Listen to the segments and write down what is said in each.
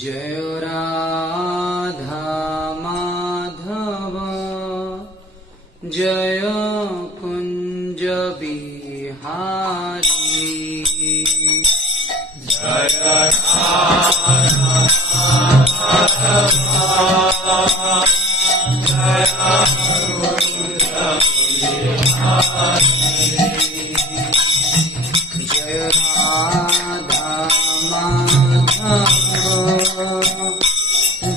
जय राधा माधव जय कुंज बिहारी जय राधा माधव जय कुंज बिहारी जय राधा माधव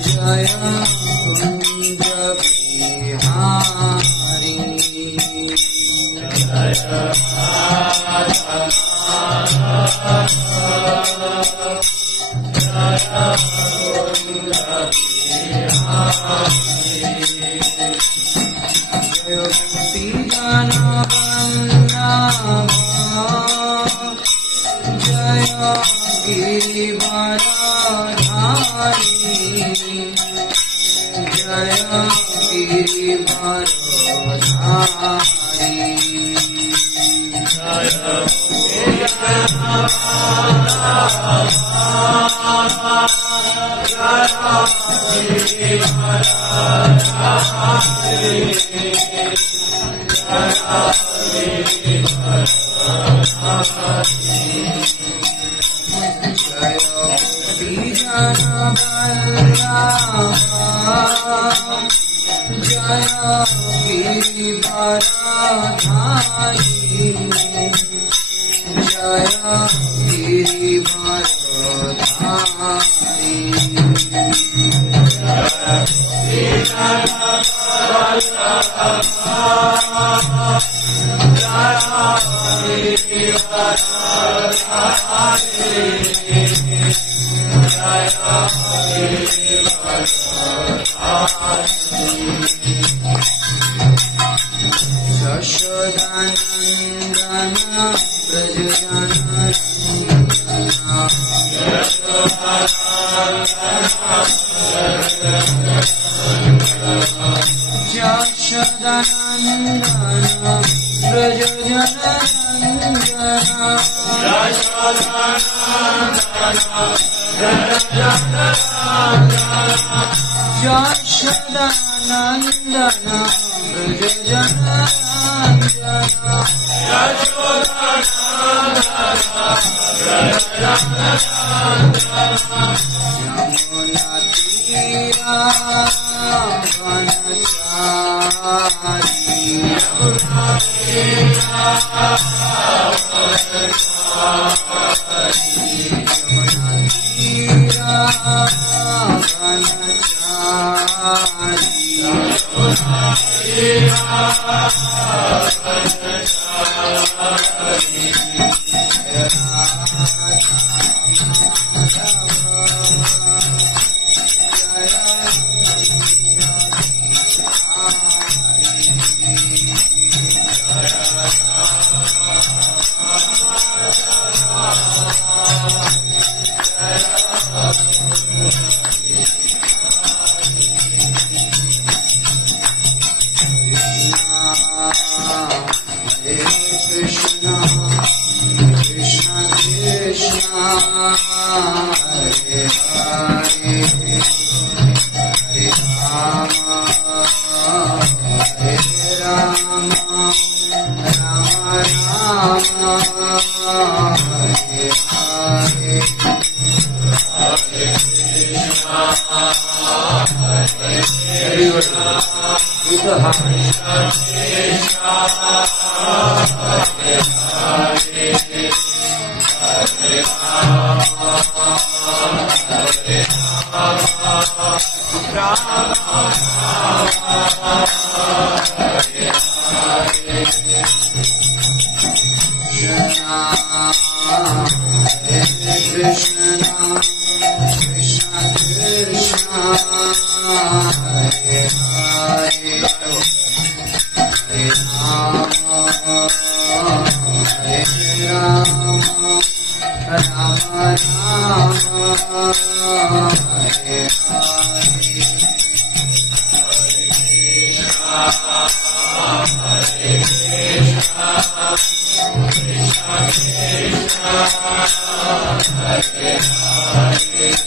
जय कुंज बिहारी जय राधा माधव जय कुंज बिहारी जय गोपी जन जय गिरिवरधारी जय गिरिवरधारी जय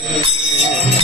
Hare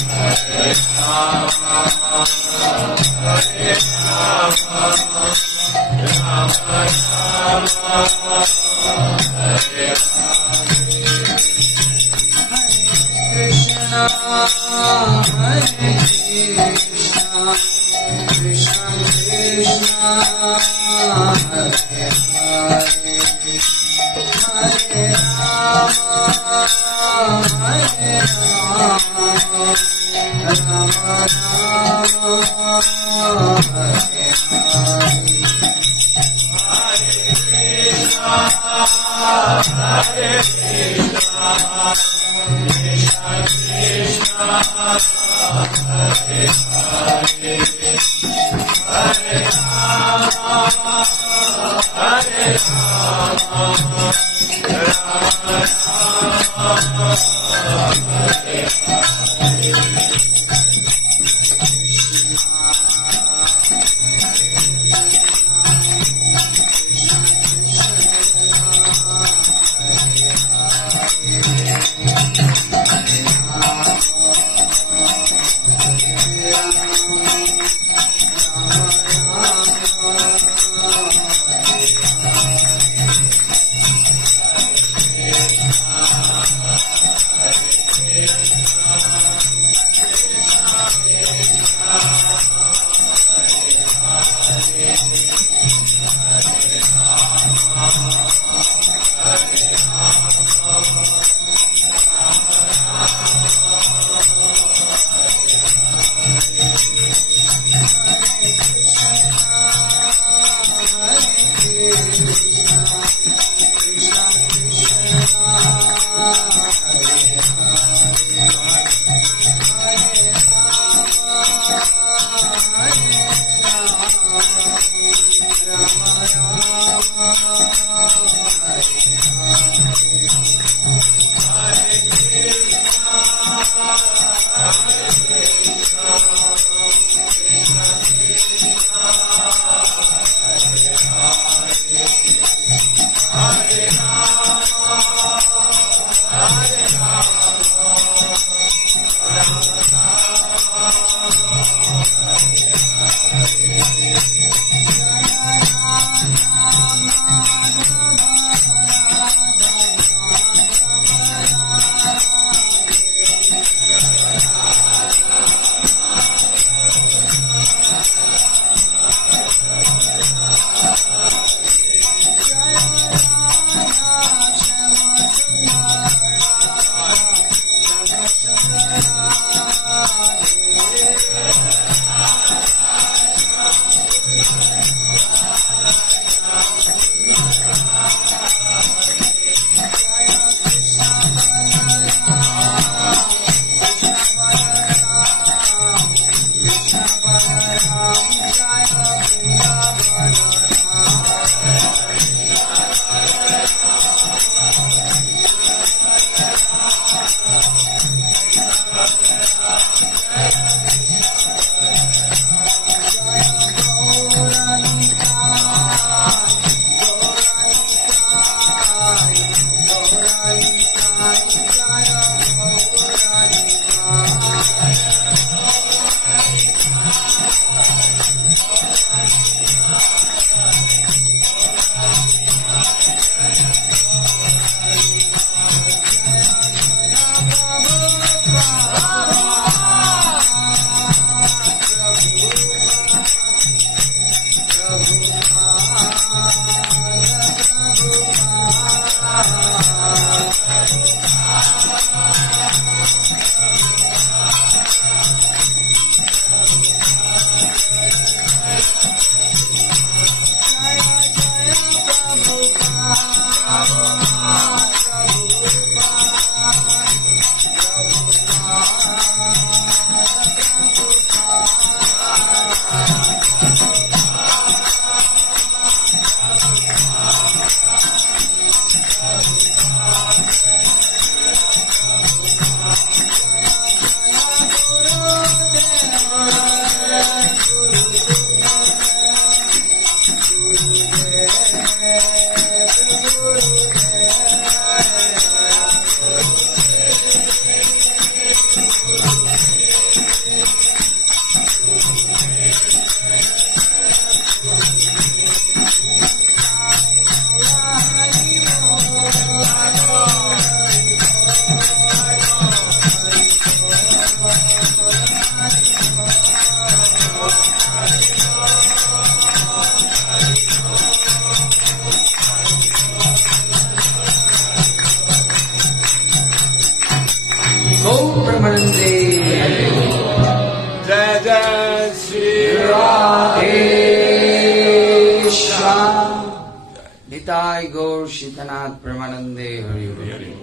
Nitai Gaur Shitanath Pramanande Hari Hari.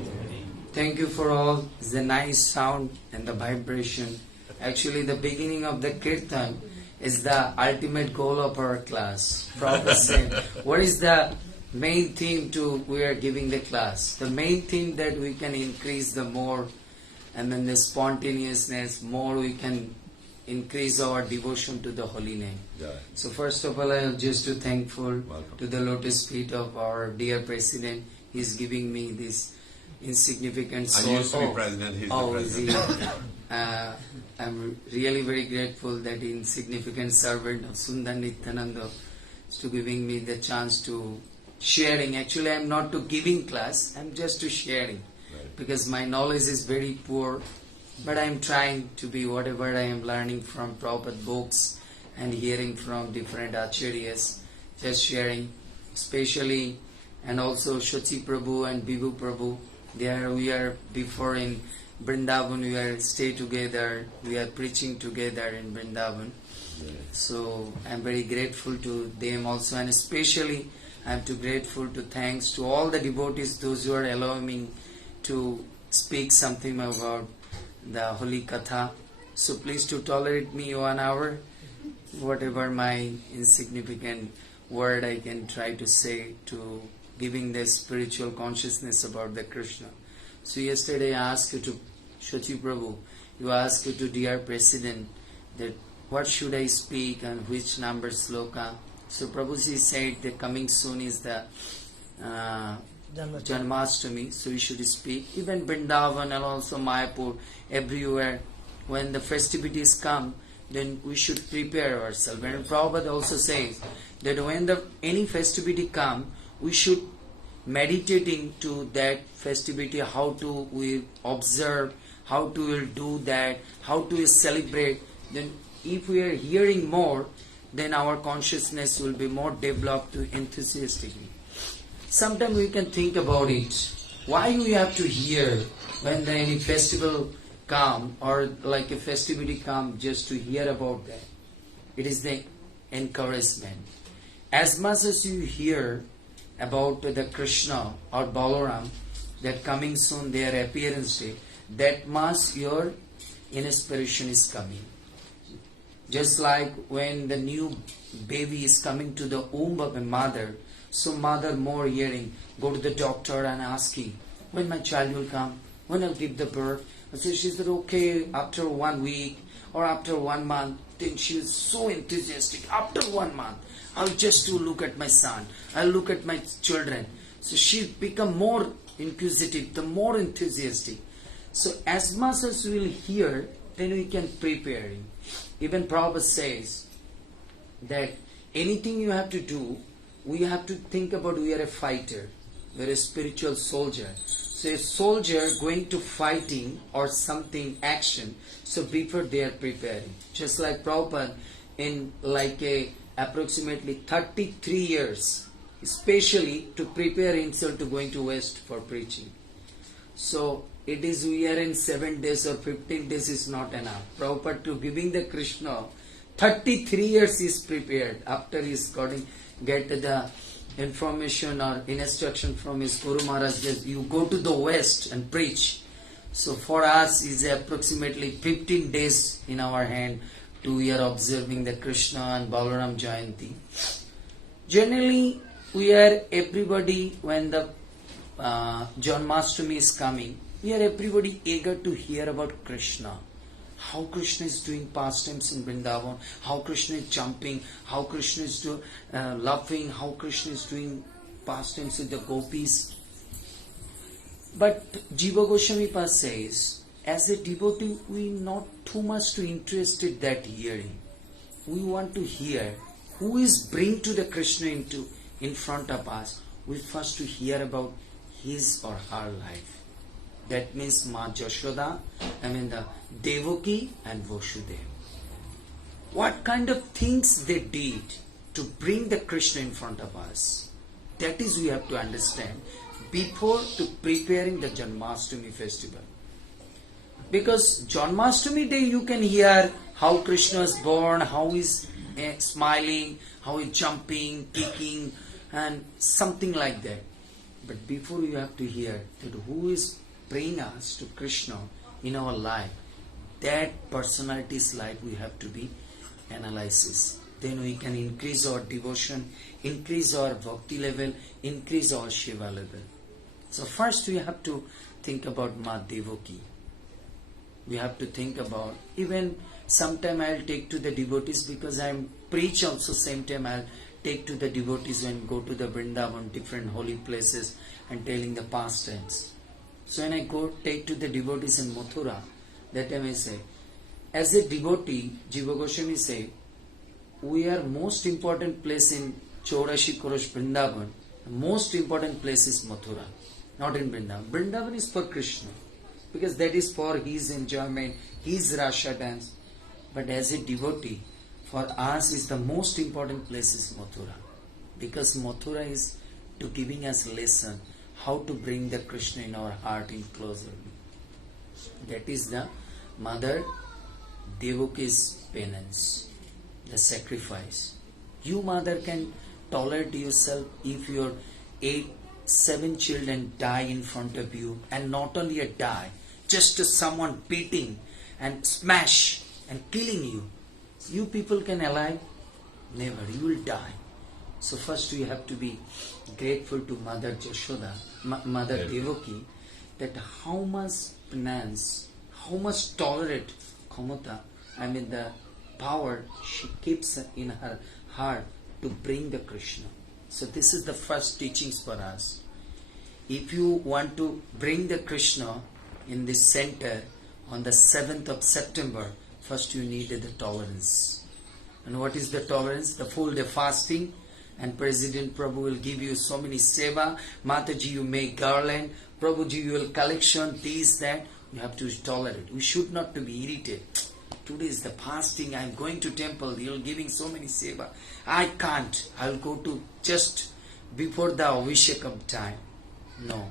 Thank you for all the nice sound and the vibration. Actually, the beginning of the kirtan is the ultimate goal of our class. Prabhupada said, what is the main theme to we are giving the class? The main theme that we can increase the more, and then the spontaneousness, more we can increase our devotion to the holy name. Yeah. So first of all, I am just too thankful Welcome. to the lotus feet of our dear president. He's giving me this insignificant I soul. used to be president, he's the Is president. he? I'm really very grateful that insignificant servant of Sundar Nityananda is to giving me the chance to sharing. Actually, I'm not to giving class, I'm just to sharing. Right. Because my knowledge is very poor, but I'm trying to be whatever I am learning from Prabhupada books and hearing from different acharyas, just sharing, especially, and also Shachi Prabhu and Vibhu Prabhu. There we are before in Vrindavan, we are stay together, we are preaching together in Vrindavan. Yeah. So I'm very grateful to them also, and especially I'm too grateful to thanks to all the devotees, those who are allowing me to speak something about the Holy Katha. So please to tolerate me 1 hour, whatever my insignificant word I can try to say to giving the spiritual consciousness about the Krishna. So yesterday I asked you to Shachi Prabhu, you asked you to dear President that what should I speak and which number sloka. So Prabhuji said that coming soon is the Janmashtami, so we should speak. Even Vrindavan and also Mayapur, everywhere, when the festivities come, then we should prepare ourselves. And Prabhupada also says that when any festivity come, we should meditating to that festivity, how to we observe, how to will do that, how to celebrate. Then if we are hearing more, then our consciousness will be more developed to enthusiastically. Sometimes we can think about it. Why we have to hear when any festival come or like a festivity come just to hear about that? It is the encouragement. As much as you hear about the Krishna or Balaram that coming soon their appearance day, that much your inspiration is coming. Just like when the new baby is coming to the womb of a mother, so mother more hearing, go to the doctor and asking, when my child will come, when I'll give the birth. So she said, okay, after 1 week or after 1 month. Then she was so enthusiastic. After 1 month, I'll just to look at my son. I'll look at my children. So she become more inquisitive, the more enthusiastic. So as much as we will hear, then we can prepare. Even Prabhupada says that anything you have to do, we have to think about we are a fighter, we are a spiritual soldier. So a soldier going to fighting or something action, so before they are preparing. Just like Prabhupada in like a approximately 33 years, especially to prepare himself to going to West for preaching. So it is we are in 7 days or 15 days is not enough. Prabhupada to giving the Krishna, 33 years is prepared after he is get the information or instruction from his Guru Maharaj that you go to the West and preach. So for us is approximately 15 days in our hand to we are observing the Krishna and Balaram Jayanti. Generally we are everybody when the Janmashtami is coming, we are everybody eager to hear about Krishna. How Krishna is doing pastimes in Vrindavan, how Krishna is jumping, how Krishna is laughing, how Krishna is doing pastimes with the gopis. But Jiva Goswami Pa says, as a devotee, we not too much too interested that hearing. We want to hear who is bring to the Krishna in front of us. We first to hear about his or her life. That means Ma Jashoda, the Devaki and Vasudeva. What kind of things they did to bring the Krishna in front of us? That is we have to understand before to preparing the Janmashtami festival. Because Janmashtami day you can hear how Krishna is born, how he is smiling, how he is jumping, kicking, and something like that. But before you have to hear that who is bringing us to Krishna in our life, that personality's life we have to be analysis. Then we can increase our devotion, increase our bhakti level, increase our Shiva level. So first we have to think about Ma Devaki. We have to think about, even sometime I'll take to the devotees, because I'm preach also, same time I'll take to the devotees when go to the Vrindavan, different holy places, and telling the pastimes. So when I go take to the devotees in Mathura, that time I say, as a devotee, Jiva Goswami say, we are most important place in Chorashi Korosh Vrindavan. The most important place is Mathura, not in Vrindavan. Vrindavan is for Krishna, because that is for his enjoyment, his Rasha dance. But as a devotee, for us is the most important place is Mathura, because Mathura is to giving us lesson how to bring the Krishna in our heart in closer. That is the Mother Devaki's penance, the sacrifice. You mother can tolerate yourself if your 7 children die in front of you, and not only a die, just someone beating and smash and killing you. You people can alive? Never. You will die. So first we have to be grateful to Mother Jashoda, Mother Devaki, that how much penance, how much tolerate Khamata, the power she keeps in her heart to bring the Krishna. So this is the first teachings for us. If you want to bring the Krishna in this center on the 7th of September, first you need the tolerance. And what is the tolerance? The full day fasting, and President Prabhu will give you so many seva. Mataji, you make garland. Prabhuji, you will collection, this, that. You have to tolerate. We should not to be irritated. Today is the fasting. I am going to temple. You are giving so many seva. I can't. I will go to just before the Avishekam time. No.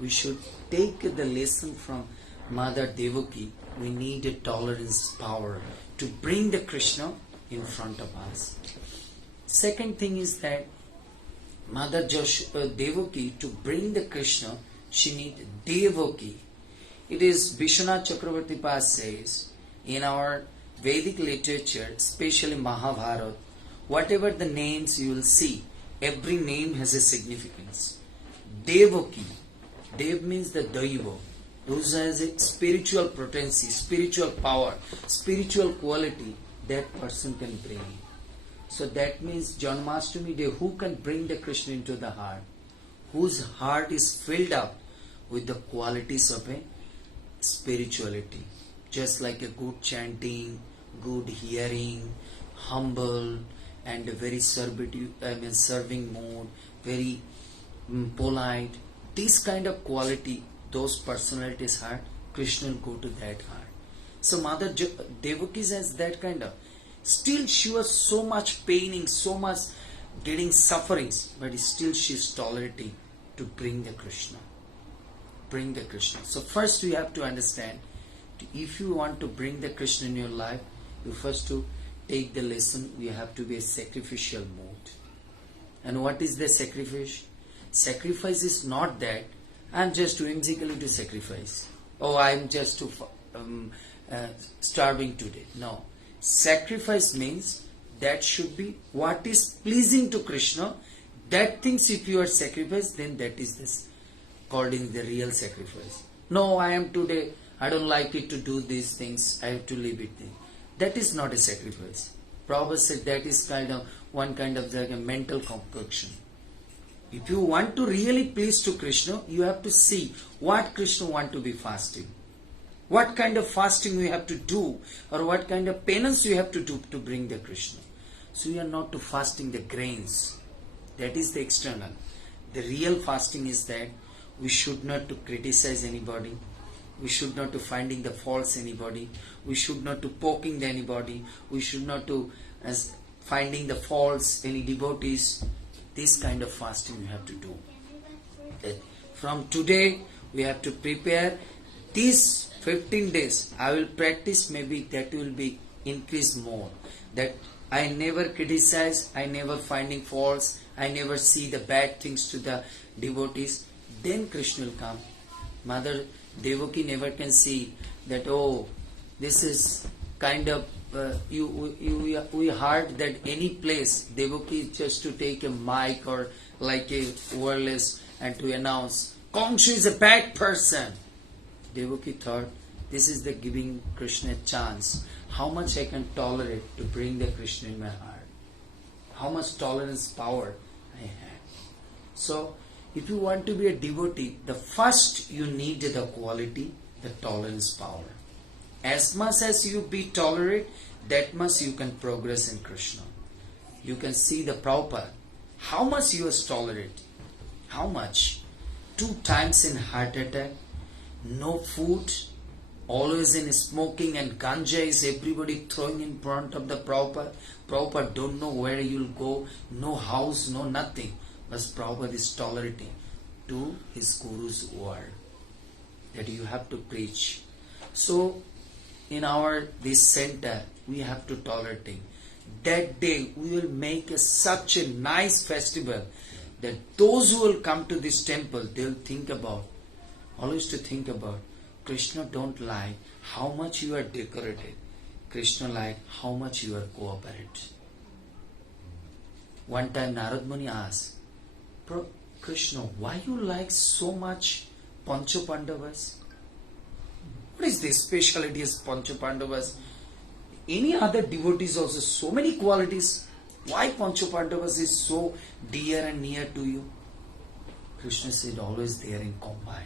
We should take the lesson from Mother Devaki. We need a tolerance power to bring the Krishna in front of us. Second thing is that Mother Devaki, to bring the Krishna, she needs Devaki. It is Vishwanath Chakravarti Pas says, in our Vedic literature, especially Mahabharata, whatever the names you will see, every name has a significance. Devaki, Dev means the Daiva, those has a spiritual potency, spiritual power, spiritual quality that person can bring. So that means Janmashtami day, who can bring the Krishna into the heart? Whose heart is filled up with the qualities of a spirituality. Just like a good chanting, good hearing, humble, and a very serving mood, very polite. This kind of quality, those personalities heart, Krishna will go to that heart. So Mother Devaki has that kind of. Still she was so much paining, so much getting sufferings, but still she is tolerating to bring the Krishna. Bring the Krishna. So first we have to understand, if you want to bring the Krishna in your life, you first to take the lesson, you have to be a sacrificial mood. And what is the sacrifice? Sacrifice is not that I am just whimsically to sacrifice. Oh, I am just starving today. No. Sacrifice means that should be what is pleasing to Krishna. That things if you are sacrificed, then that is this called in the real sacrifice. No, I am today, I don't like it to do these things, I have to leave it there. That is not a sacrifice. Prabhupada said that is kind of one kind of like a mental concoction. If you want to really please to Krishna, you have to see what Krishna want to be fasting. What kind of fasting we have to do, or what kind of penance we have to do to bring the Krishna. So we are not to fasting the grains. That is the external. The real fasting is that we should not to criticize anybody. We should not to finding the faults anybody. We should not to poking anybody. We should not to as finding the faults any devotees. This kind of fasting we have to do. That from today we have to prepare these 15 days. I will practice, maybe that will be increased more. That I never criticize, I never finding faults, I never see the bad things to the devotees, then Krishna will come. Mother Devaki never can see that, oh, this is kind of, we heard that any place, Devaki is just to take a mic or like a wireless and to announce, Kamsa is a bad person. Devaki thought, this is the giving Krishna a chance. How much I can tolerate to bring the Krishna in my heart. How much tolerance power I have. So, if you want to be a devotee, the first you need the quality, the tolerance power. As much as you be tolerant, that much you can progress in Krishna. You can see the Prabhupada. How much you is tolerant? How much? 2 times in heart attack, no food, always in smoking and ganja is everybody throwing in front of the Prabhupada. Prabhupada don't know where you'll go, no house, no nothing. But Prabhupada is tolerating to his Guru's word that you have to preach. So, in this center, we have to tolerate him. That day, we will make such a nice festival that those who will come to this temple, they'll think about, always to think about, Krishna don't like how much you are decorated. Krishna like how much you are cooperate. One time Narad Muni asked, Krishna, why you like so much Pancha Pandavas? What is the speciality of Pancha Pandavas? Any other devotees also so many qualities. Why Pancha Pandavas is so dear and near to you? Krishna said, always they are in combine.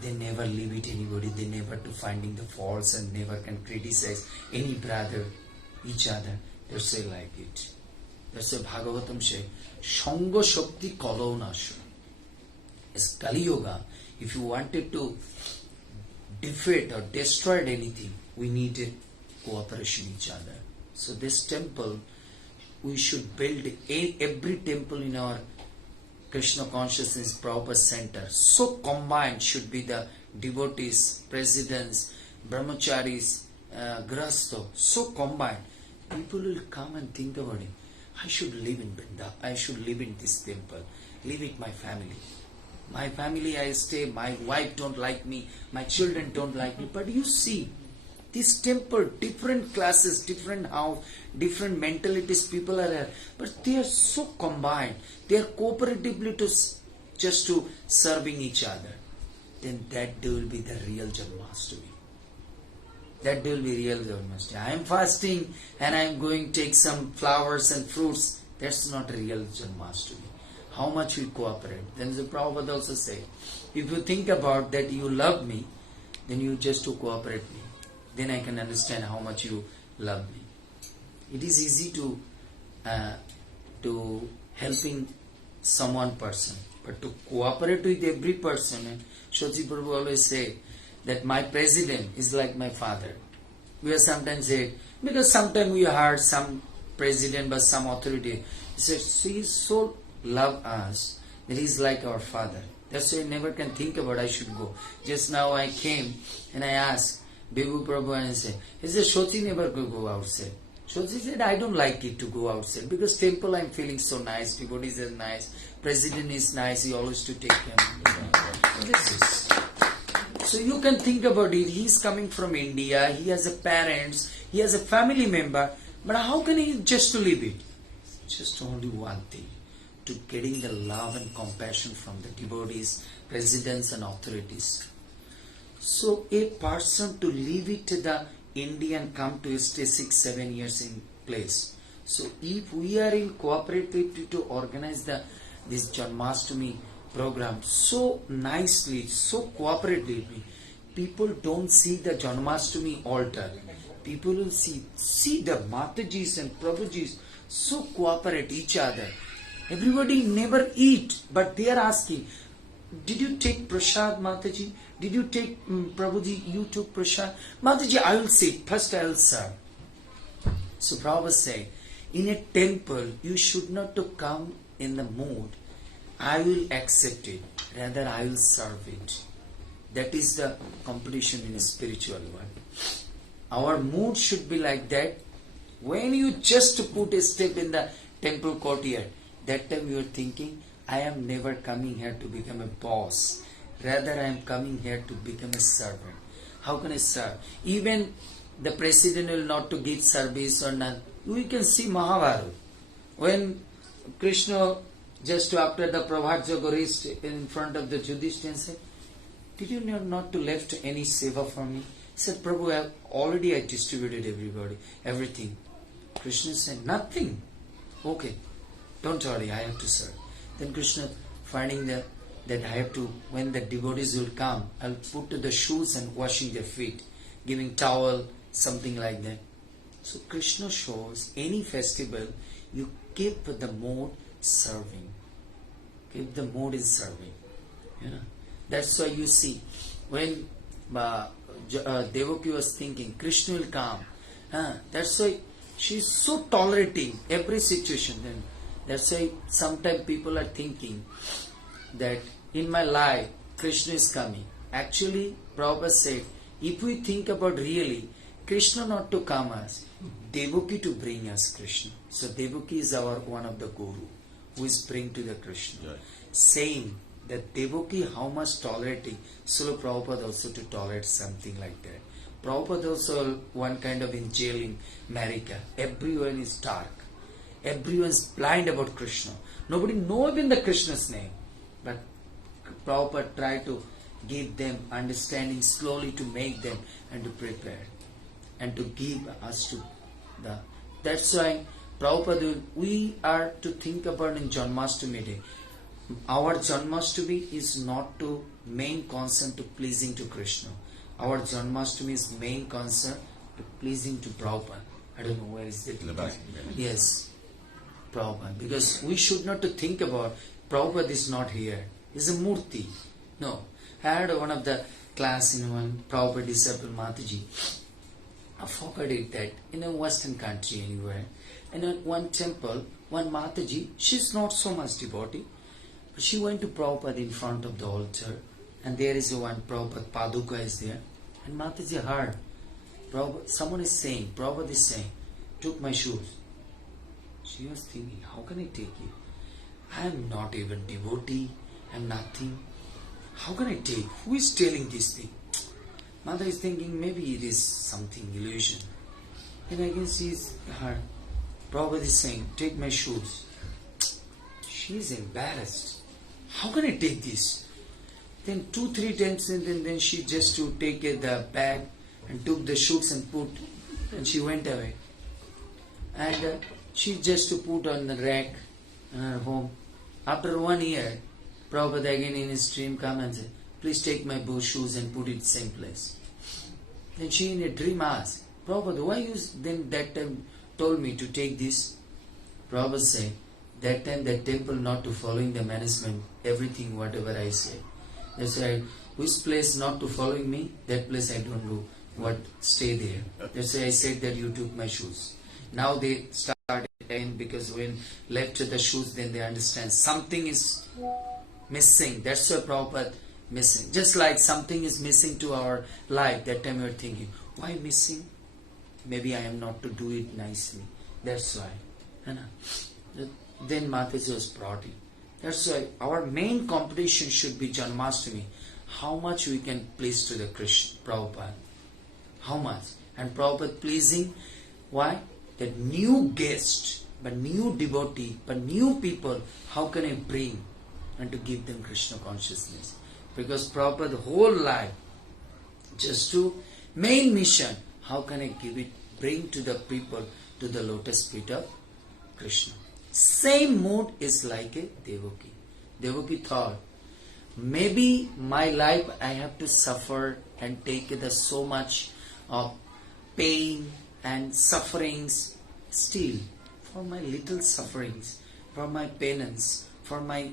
They never leave it anybody. They never to finding the faults and never can criticize any brother, each other. They say like it. That's why Bhagavatam say, Sangha Shakti Kalau Nasha. As Kali Yoga, if you wanted to defeat or destroy anything, we need cooperation each other. So this temple, we should build every temple in our Krishna consciousness proper center. So combined should be the devotees, presidents, brahmacharis, grahastha. So combined. People will come and think about it. I should live in Vrindavan. I should live in this temple. Live with my family. My family I stay. My wife don't like me. My children don't like me. But you see, this temple, different classes, different house, different mentalities people are there. But they are so combined. They are cooperatively just to serving each other. Then that day will be the real Janmashtami. That day will be real Janmashtami. I am fasting and I am going to take some flowers and fruits. That's not real Janmashtami. How much we cooperate. Then the Prabhupada also say, if you think about that you love me, then you just to cooperate me. Then I can understand how much you love me. It is easy to helping someone person, but to cooperate with every person. And Shoji Prabhu always say that my president is like my father. We have sometimes said, because sometimes we heard some president or some authority, he says, he so love us that he is like our father. That's why I never can think about I should go. Just now I came and I asked Bibu Prabhu and I said, he said, Shoji never could go outside. Shoji said, I don't like it to go outside because temple I'm feeling so nice, devotees are nice, president is nice, he always to take him. This is. So you can think about it, he's coming from India, he has a parents, he has a family member, but how can he just to leave it? Just only one thing, to getting the love and compassion from the devotees, presidents and authorities. So a person to leave it to the India and come to stay 6-7 years in place. So if we are in cooperative to organize this Janmashtami program so nicely, so cooperatively, people don't see the Janmashtami altar. People will see the Matajis and Prabhujis so cooperate each other. Everybody never eat, but they are asking, did you take prasad, Mataji? Did you take Prabhuji? You took prasad? Mataji, I will sit. First I will serve. So Prabhupada say, in a temple, you should not to come in the mood, I will accept it. Rather, I will serve it. That is the competition in a spiritual world. Our mood should be like that. When you just put a step in the temple courtyard, that time you are thinking, I am never coming here to become a boss. Rather, I am coming here to become a servant. How can I serve? Even the president will not to give service or not. We can see Mahabharata. When Krishna, just after the Prabhat reached in front of the Yudhishthira and said, did you not to left any seva for me? He said, Prabhu, I distributed everything. Krishna said, nothing. Okay, don't worry, I have to serve. Then Krishna, finding that I have to, when the devotees will come, I'll put the shoes and washing their feet, giving towel, something like that. So Krishna shows any festival, you keep the mode serving. Keep the mode in serving. That's why you see, when Devaki was thinking, Krishna will come. That's why she is so tolerating every situation. Then that's why sometimes people are thinking that in my life, Krishna is coming. Actually, Prabhupada said, if we think about really, Krishna not to come us, Devaki to bring us Krishna. So Devaki is one of the guru who is bring to the Krishna. Right. Saying that Devaki how much tolerating, so Prabhupada also to tolerate something like that. Prabhupada also one kind of in jail in America. Everyone is dark. Everyone is blind about Krishna. Nobody knows even the Krishna's name. But Prabhupada tried to give them understanding slowly to make them and to prepare and to give us to the. That's why Prabhupada, we are to think about in Janmashtami day. Our Janmashtami is not to main concern to pleasing to Krishna. Our Janmashtami is main concern to pleasing to Prabhupada. I don't know where is it. In the back. Yes, Prabhupada. Because we should not to think about Prabhupada is not here. He's a murti. No. I had one of the class in one Prabhupada disciple Mataji. I forgot it that in a western country anywhere, in one temple, one Mataji, she's not so much devotee, but she went to Prabhupada in front of the altar, and there is one Prabhupada Paduka is there, and Mataji heard, someone is saying, Prabhupada is saying, took my shoes. She was thinking, how can I take it? I am not even devotee, I am nothing. How can I take? Who is telling this thing? Mother is thinking maybe it is something illusion. And again she is her. Prabhupada is saying, take my shoes. She is embarrassed. How can I take this? Then 2-3 times and then she just to take the bag and took the shoes and put and she went away. And she just to put on the rack in her home. After 1 year, Prabhupada again in his dream come and say, please take my shoes and put it same place. Then she in a dream asked, Prabhupada, why you then that time told me to take this? Prabhupada said, that time that temple not to following the management, everything whatever I say. That's why which place not to following me, that place I don't do. What stay there. That's why I said that you took my shoes. Now they started again because when left the shoes, then they understand something is missing. That's why Prabhupada missing. Just like something is missing to our life, that time we are thinking, why missing? Maybe I am not to do it nicely. That's why. Then Mataji was brought in. That's why our main competition should be Janmashtami. How much we can please to the Krishna, Prabhupada. How much? And Prabhupada pleasing. Why? That new guest, but new devotee, but new people, how can I bring and to give them Krishna consciousness? Because Prabhupada whole life, just to main mission, how can I give it, bring to the people to the lotus feet of Krishna. Same mood is like a Devaki. Devaki thought, maybe my life I have to suffer and take so much of pain and sufferings. Still, for my little sufferings, for my penance, for my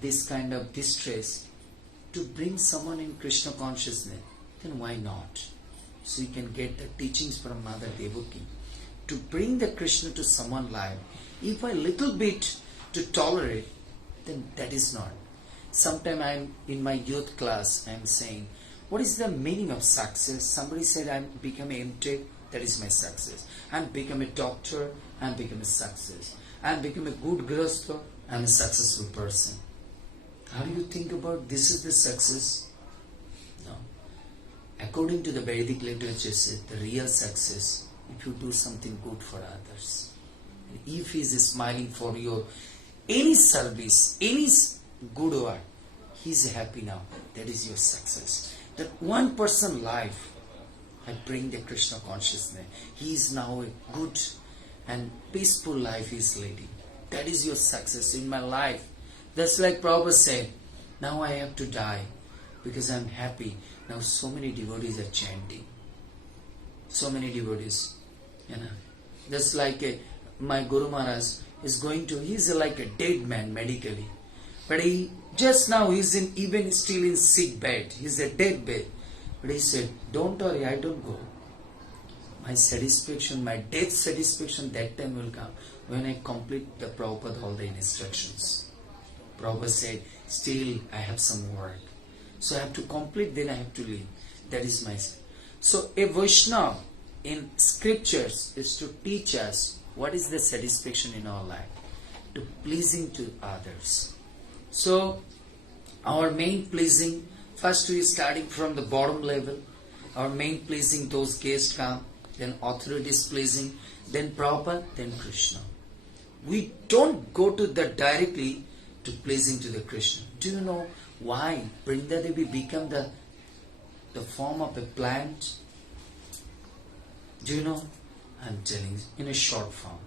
this kind of distress, to bring someone in Krishna consciousness, then why not? So you can get the teachings from Mother Devaki. To bring the Krishna to someone's life, if a little bit to tolerate, then that is not. Sometime I am in my youth class, I am saying, what is the meaning of success? Somebody said I am becoming MTech. That is my success. And become a doctor, and become a success. And become a good grihastha, I'm a successful person. How do you think about this is the success? No. According to the Vedic literature, the real success, if you do something good for others. If he is smiling for your any service, any good work, he is happy now. That is your success. That one person life, I bring the Krishna consciousness. He is now a good and peaceful life he is leading. That is your success in my life. That's like Prabhupada said, now I have to die because I'm happy. Now so many devotees are chanting. So many devotees. That's like my Guru Maharaj is going to, he's like a dead man medically. But he, just now he's even still in sick bed. He's a dead bed. But he said, don't worry, I don't go. My satisfaction, my death satisfaction that time will come when I complete the Prabhupada all the instructions. Prabhupada said, still I have some work. So I have to complete, then I have to leave. That is my... So a Vaishnava in scriptures is to teach us what is the satisfaction in our life, to pleasing to others. So our main pleasing, first we are starting from the bottom level. Our main pleasing, those guests come, then authorities pleasing, then Prabhupada, then Krishna. We don't go to that directly to pleasing to the Krishna. Do you know why Vrinda Devi become the form of a plant? Do you know? I'm telling you in a short form.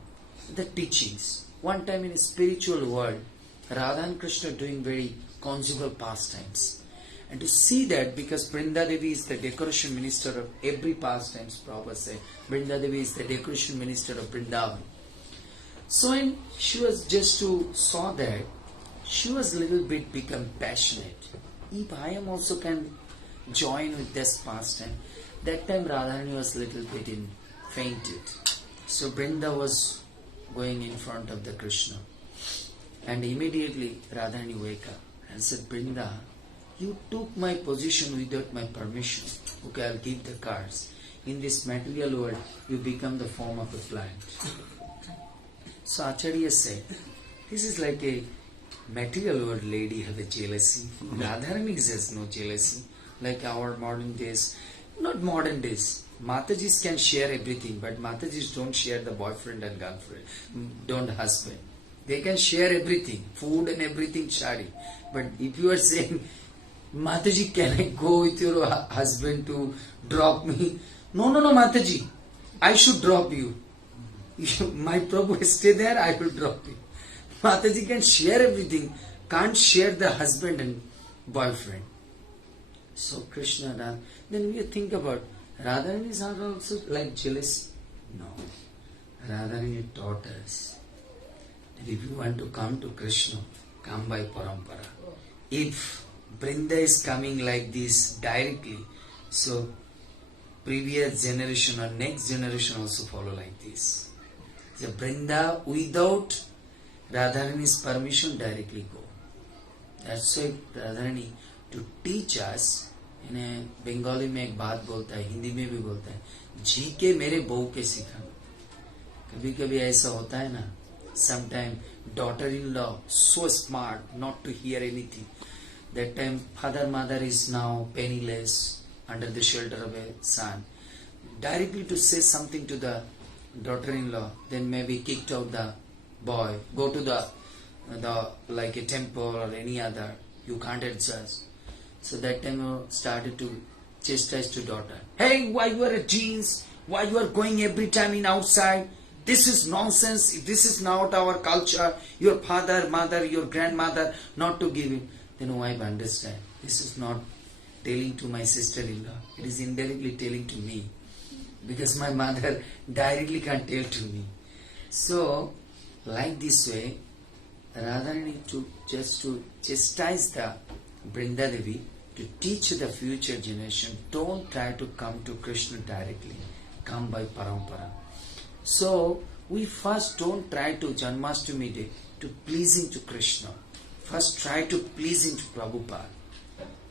The teachings. One time in a spiritual world, Radha and Krishna doing very conjugal pastimes. And to see that, because Vrinda Devi is the decoration minister of every pastimes, Prabhupada said, Vrinda Devi is the decoration minister of Vrindavan. So when she was just to saw that, she was a little bit become passionate. If I am also can join with this pastime, that time Radharani was a little bit fainted. So Vrinda was going in front of the Krishna. And immediately Radharani wake up and said, Vrinda, you took my position without my permission. Okay, I'll give the cards. In this material world, you become the form of a plant. So Acharya said, this is like a material world lady have a jealousy. Radharani has no jealousy. Like our modern days, not modern days. Matajis can share everything, but Matajis don't share the boyfriend and girlfriend, don't husband. They can share everything, food and everything sharing. But if you are saying, Mataji, can I go with your husband to drop me? No, Mataji, I should drop you. My Prabhu stay there, I will drop you. Mataji can share everything, can't share the husband and boyfriend. So Krishna, then we think about Radharani is also like jealous. No. Radharani taught us that if you want to come to Krishna, come by parampara. If Vrinda is coming like this directly, so previous generation or next generation also follow like this. The Vrinda without Radharani's permission directly go. That's why Radharani to teach us. In Bengali में एक बात बोलता है, हिंदी में भी बोलता है, जी के मेरे बहू के सिखा. कभी कभी ऐसा होता है ना, sometime daughter-in-law so smart not to hear anything. That time father-mother is now penniless under the shelter of a son. Directly to say something to the daughter-in-law, then maybe kicked out the boy, go to the like a temple or any other, you can't adjust. So that time I started to chastise to daughter. Hey, why you are a jeans? Why you are going every time in outside? This is nonsense. This is not our culture. Your father, mother, your grandmother not to give him. Then wife understand. This is not telling to my sister-in-law. It is indirectly telling to me. Because my mother directly can't tell to me. So, like this way, Radharani to chastise the Vrinda Devi, to teach the future generation, don't try to come to Krishna directly, come by parampara. So, we first don't try to Janmashtami day to pleasing to Krishna. First try to pleasing to Prabhupada.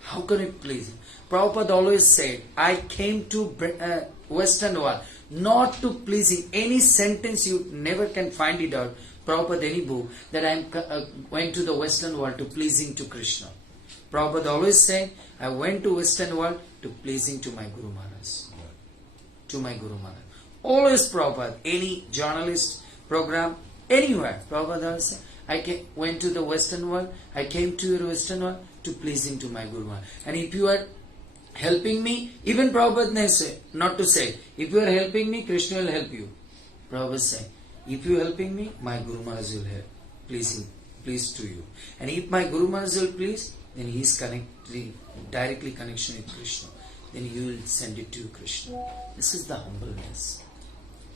How can we please him? Prabhupada always said, I came to Western world not to pleasing. Any sentence you never can find it out. Prabhupada any book that I am went to the Western world to pleasing to Krishna. Prabhupada always say, I went to Western world to pleasing to my Guru Maharaj. To my Guru Maharaj. Always Prabhupada, any journalist program, anywhere. Prabhupada always say, went to the Western world, I came to your Western world to pleasing to my Guru Maharaj. And if you are helping me, even Prabhupada say, not to say, if you are helping me, Krishna will help you. Prabhupada say, if you are helping me, my Guru Maharaj will help, please to you. And if my Guru Maharaj will please, then he is directly connection with Krishna. Then he will send it to Krishna. This is the humbleness.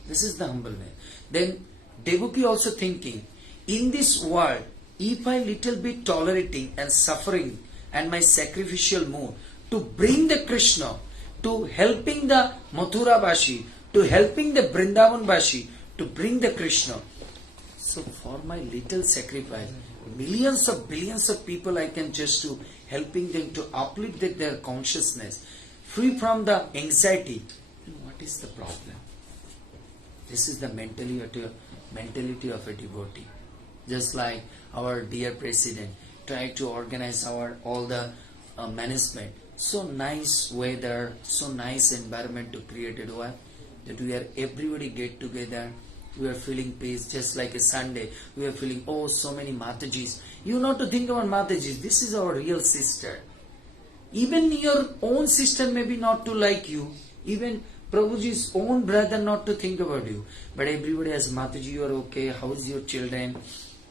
This is the humbleness. Then Devaki also thinking, in this world, if I little bit tolerating and suffering and my sacrificial mood to bring the Krishna, to helping the Mathura Bashi, to helping the Vrindavan Bashi, to bring the Krishna. So for my little sacrifice, millions of billions of people I can just to helping them to uplift their consciousness, free from the anxiety. And what is the problem? This is the mentality of a devotee. Just like our dear President tried to organize all the management. So nice weather, so nice environment to create it. What? That we are everybody get together. We are feeling peace, just like a Sunday. We are feeling, oh, so many Matajis. You not to think about Matajis. This is our real sister. Even your own sister maybe not to like you. Even Prabhuji's own brother not to think about you. But everybody has Mataji, you are okay. How is your children?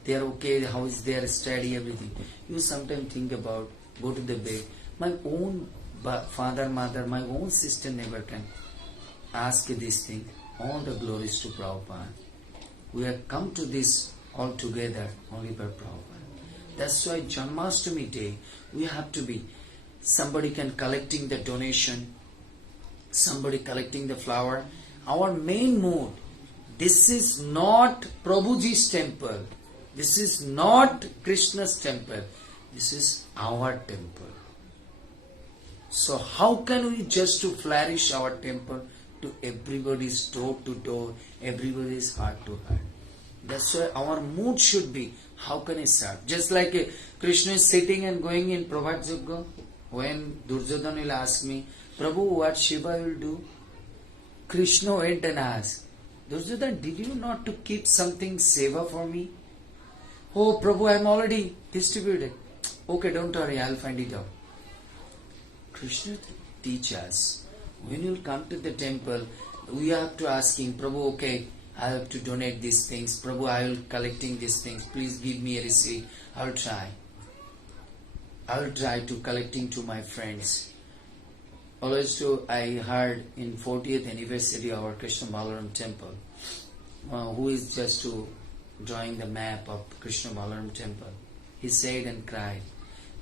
They are okay. How is their study, everything. You sometimes think about, go to the bed. My own father, mother, my own sister never can ask this thing. All the glories to Prabhupada. We have come to this all together only by Prabhupada. That's why Janmashtami day, we have to be, somebody can collecting the donation, somebody collecting the flower. Our main mood, this is not Prabhuji's temple. This is not Krishna's temple. This is our temple. So how can we just to flourish our temple to everybody's door to door, everybody's heart to heart? That's why our mood should be, how can I start? Just like Krishna is sitting and going in Prabhat Yajna, when Duryodhana will ask me, Prabhu, what Shiva will do? Krishna went and asked, Duryodhana, did you not to keep something seva for me? Oh, Prabhu, I am already distributed. Okay, don't worry, I will find it out. Krishna teach us, when you come to the temple, we have to ask him, Prabhu, okay, I have to donate these things. Prabhu, I will collecting these things. Please give me a receipt. I will try. I will try to collecting to my friends. Also, I heard in 40th anniversary of our Krishna Balaram temple, who is just to drawing the map of Krishna Balaram temple. He said and cried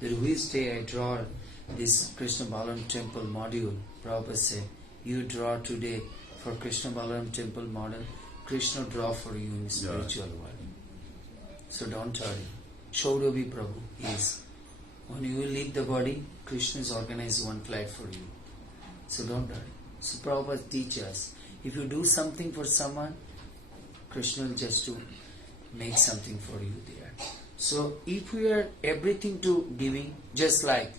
that which day I draw this Krishna Balaram temple module. Prabhupada said, you draw today for Krishna Balaram temple model, Krishna draw for you in spiritual world. So don't worry. Shaudavi Prabhu is. When you will leave the body, Krishna is organized one flight for you. So don't worry. So Prabhupada teaches us, if you do something for someone, Krishna will just to make something for you there. So if we are everything to giving, just like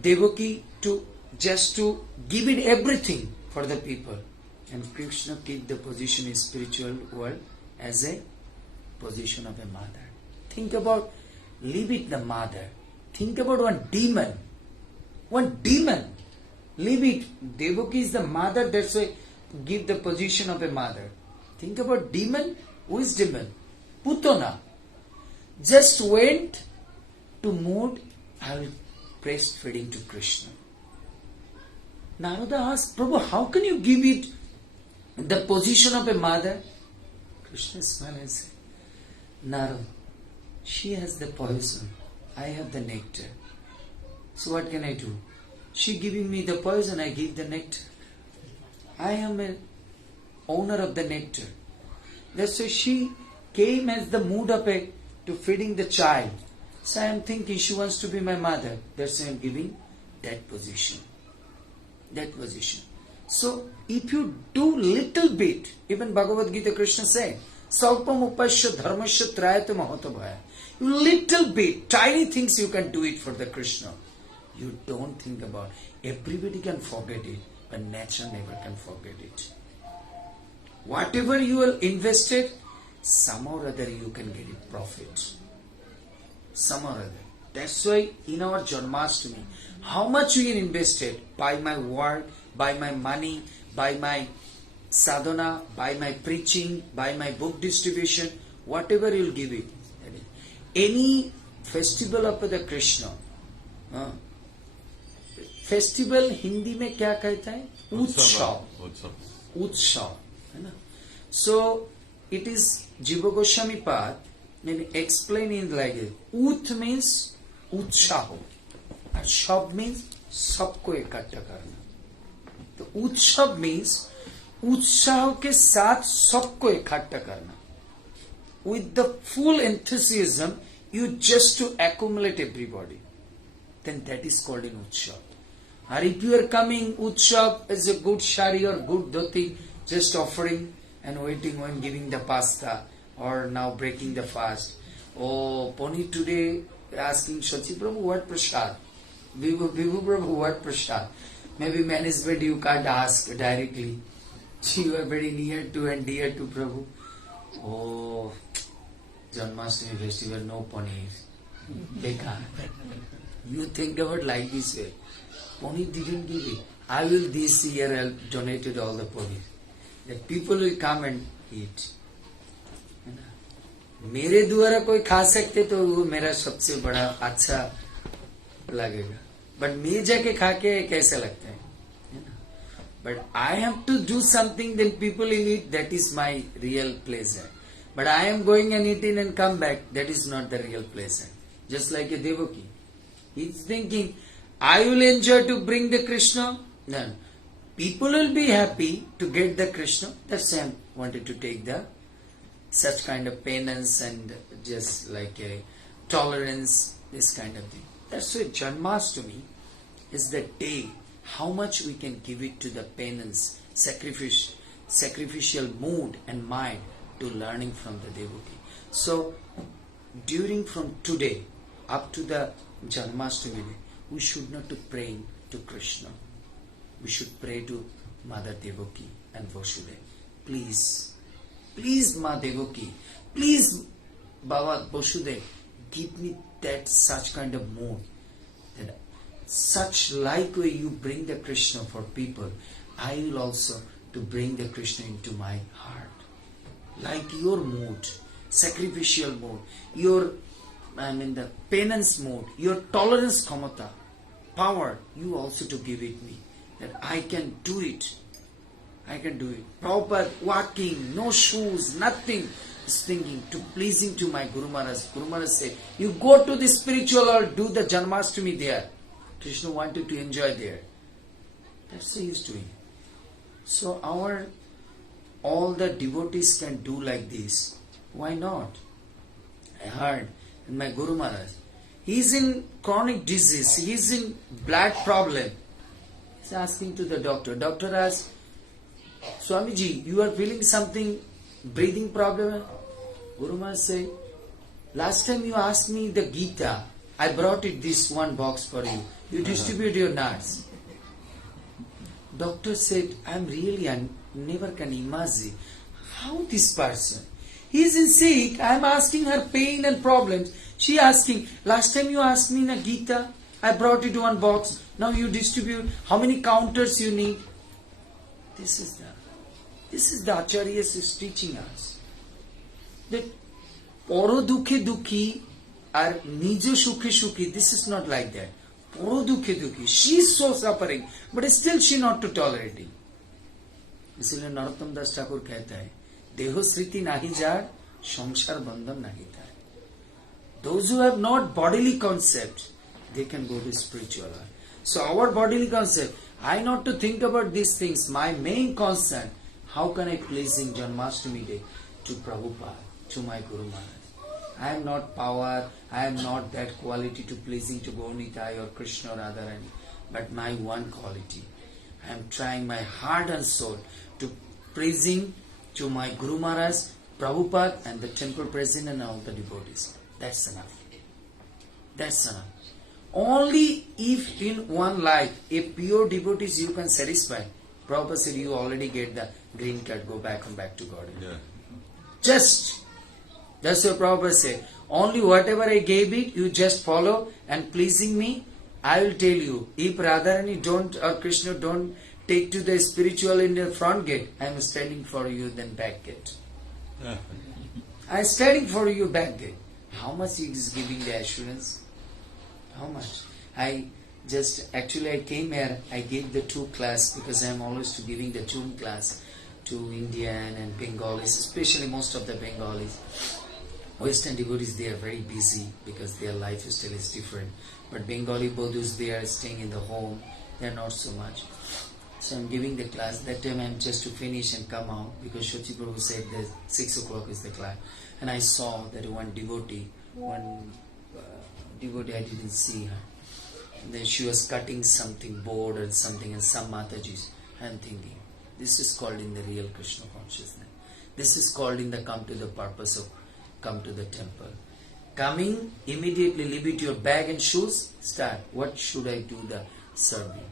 Devaki to just to give it everything for the people, and Krishna keep the position in spiritual world as a position of a mother. Think about, leave it the mother. Think about one demon. Leave it. Devaki is the mother, that's why give the position of a mother. Think about demon. Who is demon? Putana. Just went to mood, I will breastfeeding to Krishna. Narada asked, Prabhu, how can you give it the position of a mother? Krishna smiled and said, Narada, she has the poison, I have the nectar. So what can I do? She giving me the poison, I give the nectar. I am a owner of the nectar. That's why she came as the mood of a to feeding the child. So I am thinking she wants to be my mother. That's why I am giving that position. So if you do little bit, even Bhagavad Gita Krishna said, Salpam upasya dharmasya trayata mahatabhaya. Little bit, tiny things you can do it for the Krishna. You don't think about. Everybody can forget it, but nature never can forget it. Whatever you will invested, somehow or other you can get it profit. Somehow or other. That's why in our Janmashtami, how much we invested by my work, by my money, by my sadhana, by my preaching, by my book distribution, whatever you'll give it. Any festival of the Krishna, festival Hindi में क्या कहता है? उत्सव. उत्सव है ना. So it is Jiva Goswami Pad and explaining like it. Ut means उत्साह and shab means सबको इकट्ठा करना. तो उत्सव means उत्साह के साथ सबको इकट्ठा करना. With the full enthusiasm, you just to accumulate everybody. Then that is called in Utsav. Or if you are coming Utsav as a good shari or good dhoti, just offering and waiting when giving the pasta or now breaking the fast. Oh, Pony today asking Shachi Prabhu, what prasad? Vibhu Prabhu, what prasad? Maybe management you can't ask directly. You are very near to and dear to Prabhu. Oh, Janmashtami festival, no paneer. Bekar. You think about like this way. Paneer didn't give it. I will this year I'll donated all the paneer. That people will come and eat. मेरे द्वारा कोई खा सकते तो वो मेरा सबसे बड़ा अच्छा लगेगा. बट मैं जाके खा के कैसा लगता है? But I have to do something, then people will eat, that is my real pleasure. But I am going and eating and come back, that is not the real pleasure. Just like a Devaki. He's thinking, I will enjoy to bring the Krishna. No. People will be happy to get the Krishna. That's why I wanted to take the such kind of penance and just like a tolerance, this kind of thing. That's why Janmashtami is the day how much we can give it to the penance, sacrificial mood and mind to learning from the devotee. So, during from today up to the Janmashtami day, we should not to pray to Krishna. We should pray to Mother Devaki and Vasudeva. Please, please Ma Devaki, please Baba Vasudeva, give me that such kind of mood. That such like way you bring the Krishna for people, I will also to bring the Krishna into my heart. Like your mood, sacrificial mood, your the penance mode, your tolerance kamata, power, you also to give it me. That I can do it. I can do it. Proper walking, no shoes, nothing. Is thinking to pleasing to my Guru Maharaj. Guru Maharaj say, you go to the spiritual or do the Janmashtami there. Krishna wanted to enjoy there. That's what he is doing. So all the devotees can do like this. Why not? I heard in my Guru Maharaj, he is in chronic disease, he is in blood problem. He's asking to the doctor. Doctor asks, Swamiji, you are feeling something, breathing problem? Guru Maharaj said, last time you asked me the Gita, I brought it this one box for you. You distribute your nuts. Doctor said, I am really never can imagine how this person. He is in sick. I am asking her pain and problems. She asking, last time you asked me in a Gita, I brought it one box. Now you distribute. How many counters you need? This is the Acharyas is teaching us. That poro dukhe dukhi or nijo sukhe sukhi, this is not like that. Poro dukhe dukhi, she is so suffering, but still she not to tolerating. इसलिए नरोत्तम दास ठाकुर कहता है, देहो स्थिति नाही jar, संसार बंधन नाही था. Those who have not bodily concept, they can go to spiritual life. So our bodily concept, I not to think about these things. My main concern, how can I please in Janmashtami day to Prabhupada, to my Guru Maharaj? I am not power, I am not that quality to pleasing to Gaunitai or Krishna or Radharani, but my one quality. I am trying my heart and soul to praising to my Guru Maharaj, Prabhupada and the temple president and all the devotees. That's enough. That's enough. Only if in one life a pure devotees you can satisfy. Prabhupada said you already get the green card, go back and back to God. Yeah. Just, that's what Prabhupada said. Only whatever I gave it, you just follow and pleasing me. I will tell you, if Radharani don't or Krishna don't take to the spiritual in the front gate, I am standing for you then back gate. Yeah. I am standing for you back gate. How much he is giving the assurance? How much? I came here, I gave the two class because I am always giving the tune class to Indian and Bengalis, especially most of the Bengalis. Western devotees, they are very busy because their lifestyle is different. But Bengali Bodhus, they are staying in the home, they are not so much. So I am giving the class. That time I am just to finish and come out because Shoti Prabhu said that 6 o'clock is the class. And I saw that one devotee I didn't see her. And then she was cutting something, board or something, and some Matajis. I am thinking, this is called in the real Krishna consciousness. This is called in the come to the purpose of come to the temple. Coming, immediately leave it your bag and shoes, start. What should I do the serving?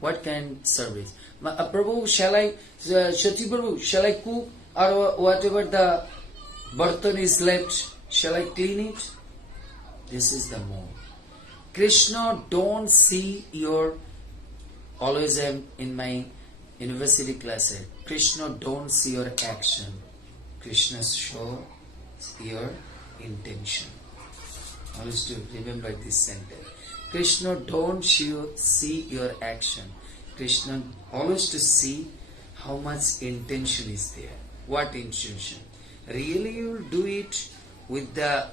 What kind of service? Prabhu, shall I, Shati Prabhu, shall I cook or whatever the burtan is left, shall I clean it? This is the mode. Krishna don't see your, always I'm in my university class, Krishna don't see your action. Krishna shows your intention. Always to remember this sentence. Krishna don't see your action. Krishna always to see how much intention is there. What intention? Really you will do it with the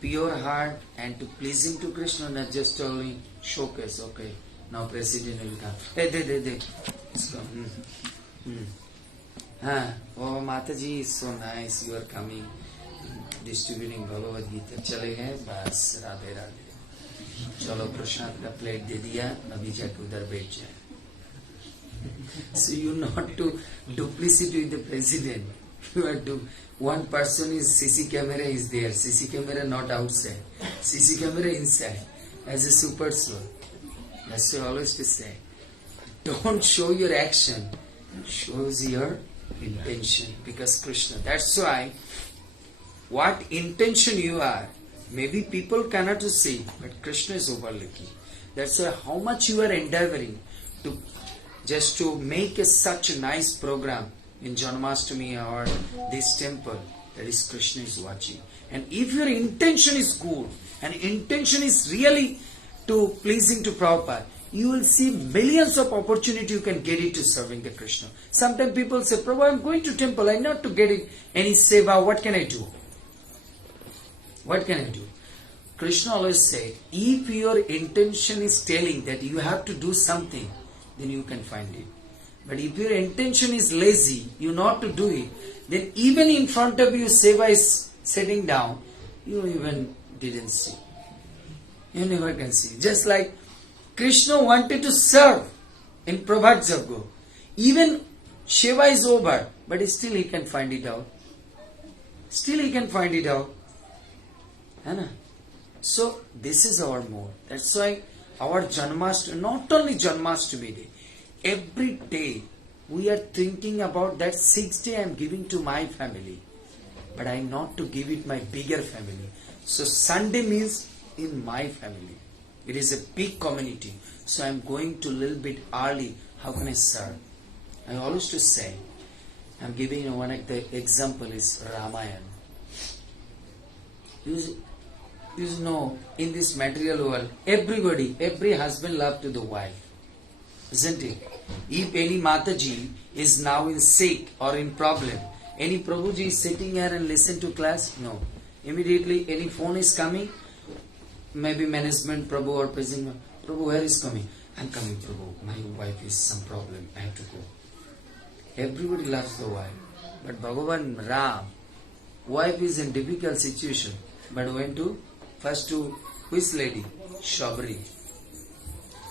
pure heart and to pleasing to Krishna, not just only showcase. Okay, now President will come. Hey, it's come. Oh, Mataji is so nice. You are coming, distributing Bhagavad Gita. चले गए बस राधे राधे. चलो प्रसाद का plate दे दिया. अभी जाके उधर बैठ जाए. So you not to duplicity with the president. You are to. One person is CC camera is there. CC camera not outside. CC camera inside. As a super soul. That's what I always to say. Don't show your action. Shows your intention. Because Krishna. That's why what intention you are, maybe people cannot see, but Krishna is overlooking. That's why how much you are endeavoring to just to make such a nice program in Janmashtami or this temple, that is Krishna is watching. And if your intention is good and intention is really to pleasing to Prabhupada, you will see millions of opportunity you can get into serving the Krishna. Sometimes people say, Prabhu, I am going to temple, I am not to get any seva, what can I do? What can I do? Krishna always say, if your intention is telling that you have to do something, then you can find it. But if your intention is lazy, you not to do it, then even in front of you, seva is sitting down, you even didn't see. You never can see. Just like Krishna wanted to serve in Prabhat Jaggo. Even seva is over, but still he can find it out. Still he can find it out. So this is our mode. That's why our Janmashtami, not only Janmashtami day, every day we are thinking about that 6th day I am giving to my family, but I am not to give it my bigger family. So Sunday means in my family. It is a big community. So I am going to little bit early. How can I serve? I always to say, I am giving one of the example is Ramayana. You know, in this material world, every husband love to the wife. Isn't it? If any Mataji is now in sick or in problem, any Prabhuji is sitting here and listen to class? No. Immediately any phone is coming, maybe management Prabhu or president, Prabhu, where is coming? I'm coming, Prabhu. My wife is some problem. I have to go. Everybody loves the wife. But Bhagavan Ram, wife is in difficult situation. But went to, first to which lady? Shabri.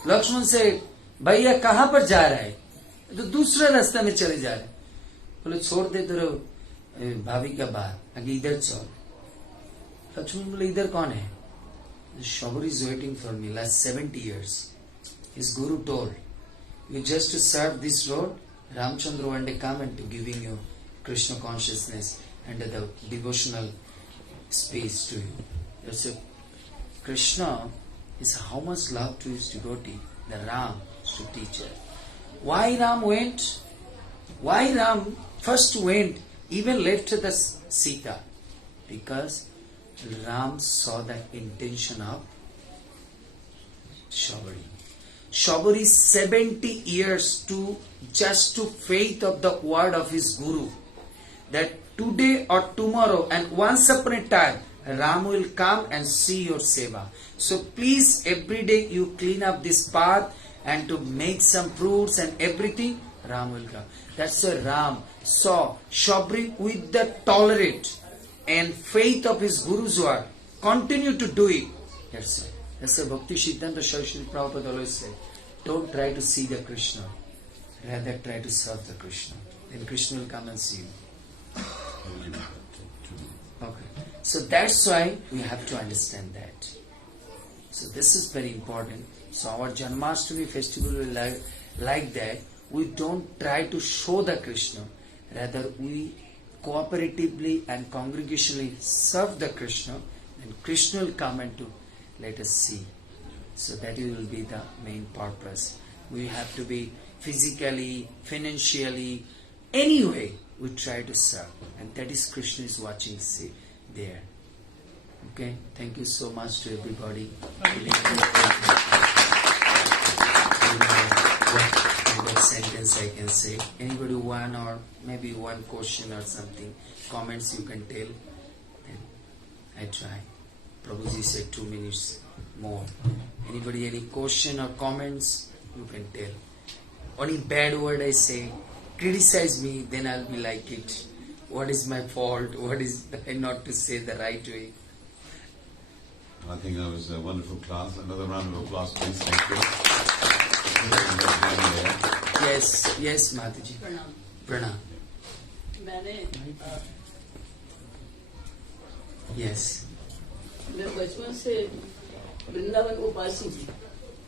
Lakshman said, भैया कहाँ पर जा रहा है? तो दूसरा रास्ता में चले जा रहे हैं। बोले छोड़ दे तेरे भाभी का बात, आगे इधर चल। लक्ष्मण बोले इधर कौन है? Shabari is waiting for me last 70 years. His guru told, you just to serve this road, Ramchandra one day come and to giving you Krishna consciousness and the devotional space to you. That's a Krishna is how much love to his devotee, the Ram to teach us. Why Ram went? Why Ram first went, even left the Sita? Because Ram saw the intention of Shabari. Shabari 70 years to just to faith of the word of his Guru, that today or tomorrow and once upon a time Ram will come and see your seva. So please every day you clean up this path and to make some fruits and everything, Ram will come. That's why Ram saw Shabari with the tolerate and faith of his Guru's word, continue to do it. That's it. That's why Bhakti Siddhanta Saraswati Prabhupada always said, don't try to see the Krishna, rather try to serve the Krishna. Then Krishna will come and see you. Okay. So that's why we have to understand that. So this is very important. So our Janmashtami festival will like that. We don't try to show the Krishna, rather we cooperatively and congregationally serve the Krishna, and Krishna will come and to let us see. So that will be the main purpose. We have to be physically, financially, any way we try to serve, and that is Krishna is watching see there. Okay, thank you so much to everybody. What sentence I can say? Anybody one or maybe one question or something, comments you can tell. Then I try. Prabhuji said 2 minutes more. Anybody any question or comments you can tell. Only bad word I say, criticize me, then I'll be like it. What is my fault? What is not to say the right way? I think that was a wonderful class. Another round of applause, please. Thank you. Yes, Mataji. Pranam. मैंने Yes. मैं बचपन से वृंदावन उपासी थी.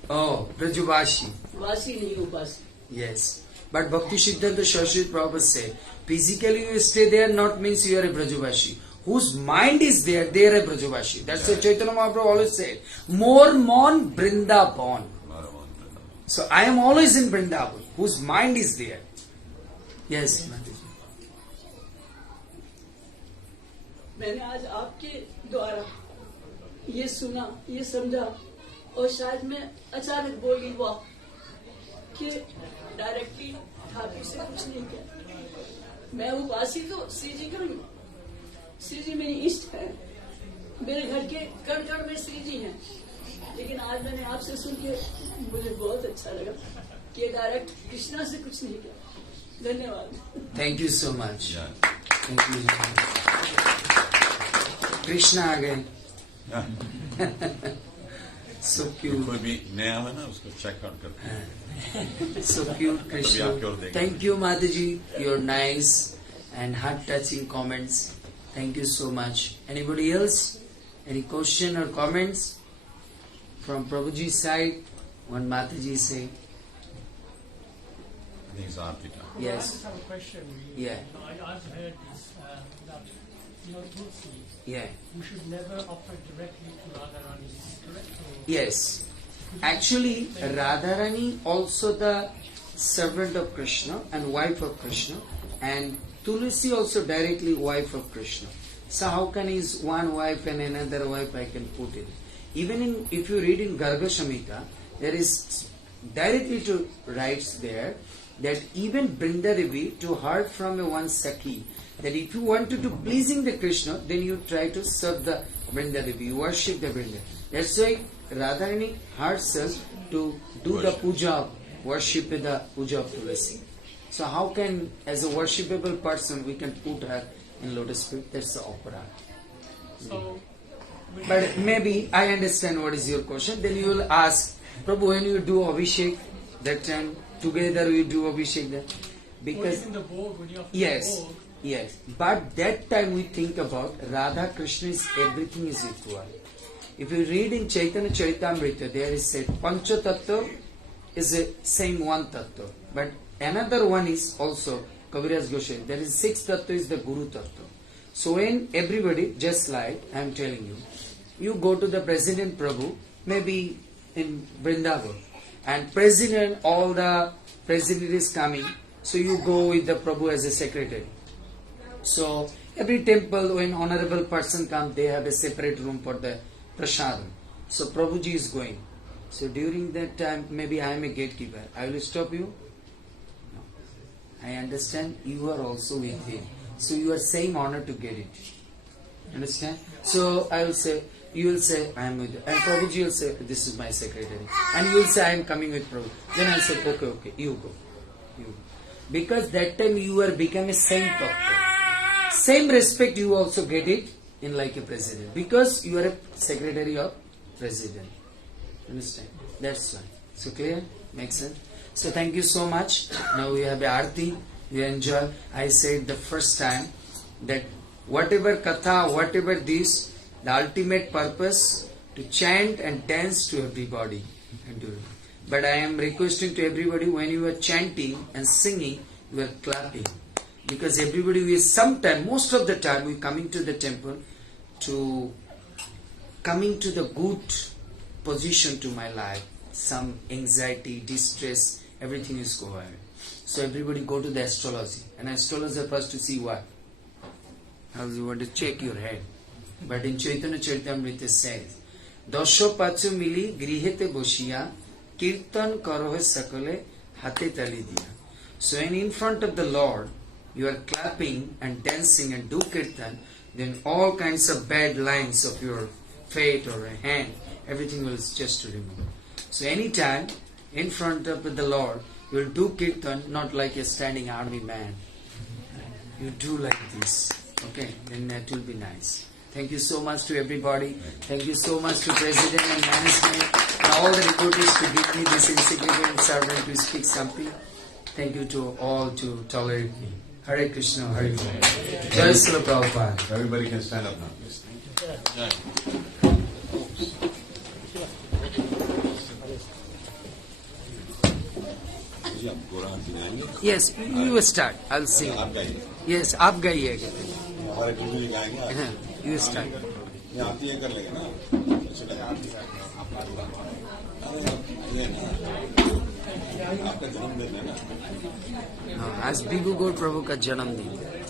Oh, Brajubashi. वासी नहीं उपासी. Yes. But Bhakti Siddhanta Saraswati Prabhupada said, physically you stay there not means you are a Brajubashi. Whose mind is there, they are a Brajubashi. That's what Chaitanya Mahaprabhu always said. More mon Vrindavan. So I am always in Vrindavan. Whose mind is there. Yes, Mataji. मैंने आज आपके द्वारा ये सुना, ये समझा, और शायद मैं अचानक बोल गई वाह कि डायरेक्टली ठाकुर से कुछ नहीं किया. मैं उपासी तो श्री जी करूँगी. श्री जी मेरी इष्ट है. मेरे घर के कण कण में श्री जी हैं. लेकिन आज मैंने आपसे सुन के मुझे बहुत अच्छा लगा कि डायरेक्ट कृष्णा से कुछ नहीं किया. धन्यवाद. Thank you so much. Thank you. Krishna आ गए. So cute. कोई भी नया है ना उसको चेक आउट करते हैं. So cute, Krishna. Thank you, Mataji. Your nice and heart-touching comments. Thank you so much. Anybody else? Any question or comments from Prabhuji's side? One Mataji say. I think it's Arpita. Yes. I just have a question. Yeah. I've heard this, that, Tulsi, Yeah. we should never offer directly to Radharani. Is this correct? Or Yes. Actually, Radharani also the servant of Krishna and wife of Krishna, and Tulsi also directly wife of Krishna. So how can his one wife and another wife I can put it? Even in if you read in Garga Samhita, there is directly to writes there that even Brindadevi to heard from a one Sakhi that if you wanted to pleasing the Krishna, then you try to serve the Brindadevi, you worship the Brindadevi. That's why Radharani herself to do the puja, worship the puja of Tulasi. So how can, as a worshipable person, we can put her in lotus feet? That's the opera. so, But maybe I understand what is your question. Then you will ask, Prabhu, when you do Abhishek, That time together we do Abhishek there. Because in the boat, when you have to yes, boat, yes. But that time we think about Radha Krishna is everything is equal. If you read in Chaitanya Charitamrita, there is said Pancha Tattva is a same one Tattva. But another one is also Kaviraj Goswami. There is sixth Tattva is the Guru Tattva. So when everybody, just like I am telling you, you go to the President Prabhu, maybe in Vrindavan, and President, all the President is coming, so you go with the Prabhu as a secretary. So every temple, when honorable person comes, they have a separate room for the prasadam. So Prabhuji is going. So during that time, maybe I am a gatekeeper. I will stop you? No. I understand you are also with him. So you are same honor to get it. Understand? So I will say, you will say, I am with you. And Prabhuji will say, this is my secretary. And you will say, I am coming with Prabhu. Then I will say, okay, you go. You go. Because that time you are become a same doctor. Same respect you also get it in like a president. Because you are a secretary of president. Understand? That's why. So clear? Makes sense? So thank you so much. Now we have a Aarti. You enjoy. I said the first time that whatever katha, whatever this, the ultimate purpose to chant and dance to everybody. And do it. But I am requesting to everybody, when you are chanting and singing, you are clapping. Because everybody will sometime, most of the time, we coming to the temple to coming to the good position to my life. Some anxiety, distress, everything is go away. So everybody go to the astrology. And astrologer first to see what? How you want to check your head. But in Chaitanya Charitamrita says, Dasho pachu mili grihete boshiya kirtan karohe sakale hate tali diya. So when in front of the Lord, you are clapping and dancing and do kirtan, then all kinds of bad lines of your fate or a hand, everything will just remove. So anytime in front of the Lord, you will do kirtan, not like a standing army man. You do like this. Okay, then that will be nice. Thank you so much to everybody. Thank you so much to President and management and all the devotees to give me this insignificant servant to speak something. Thank you to all to tolerate me. Hare Krishna, Hare Krishna. Jai Srila Prabhupada. Everybody can stand up now, please. Yes, you start. I'll sing. Yes, आप गाइएगा. You start. आज बिगू गौर प्रभु का जन्मदिन.